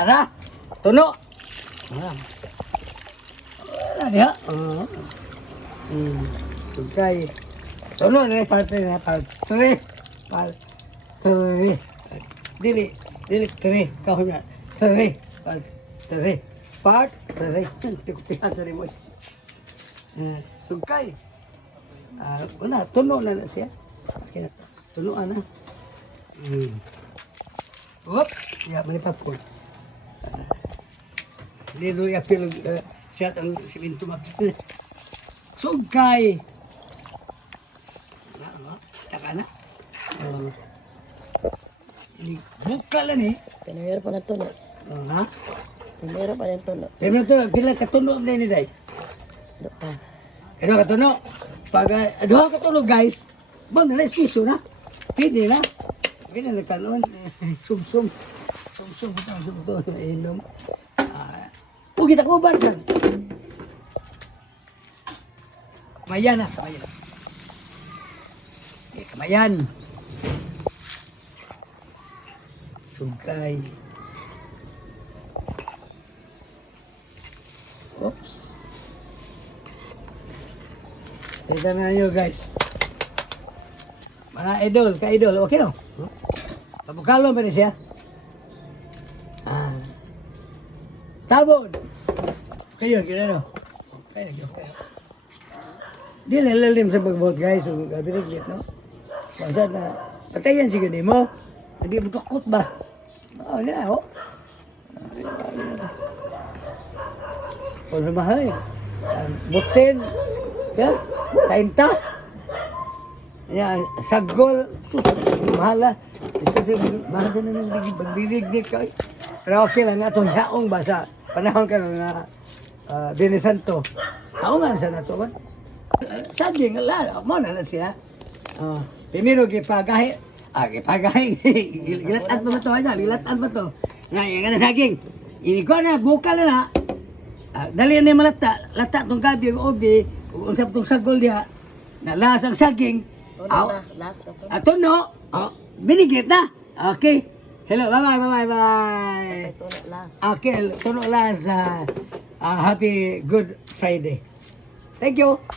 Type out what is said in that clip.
Ara, tuno. Wala niya. Sugkay. Tuno na parte na parte. Parte. Dili kahon na. Parte. Tikupihan sa mo. Sugkay. Wala, tuno na siya. Okay na. Tunuan na. Hop, ya malipap ko. Dito i-apil siya ang simento mapil. Sugkay. Taka na. Bukal lang eh. Pinamira pa na tulo. Ha? Pinamira pa na tulo. Pero ito, pila katuno ang ni day. Doon. Ano katuno? Pag duha katuno guys, bang na piso na. Pwede na. Pwede na kanon. Sum-sum ito. Inom. Kita ko ba saan? Kamayan na. Kamayan. Sugkay. Oops. Saya na nyo guys. Mga idol, ka-idol, okay no? Pabukalon pa rin siya. Talbon! Kayo, kaya no? Kayo. Di lalalim sa pagbuhat guys, so biniglit no? Basta na, patayan siya ganun mo. Hindi mo takot ba? Oo, na ako. Kung sa mahal eh. Butin. Ya, kainta. Yan, sagol. Mahala. Mahal sa nang bagbilig ka. Pero okay lang nga itong yaong basa. Panahon ka na Binisanto. Haungan sa nato kan. Saging, mo na siya. Primero gipagahi. Gipagahi. Gilatan pa ba to? Gilatan pa to. Nga na saging. Ini ko na, bukal na. Dali na malata. Lata itong gabi, ang obi. Unsap itong sagol diha. Nalasang saging. Ato no. Binigit na. Okay. Hello, bye. Tulo last. Okay, tuno last. Happy Good Friday. Thank you.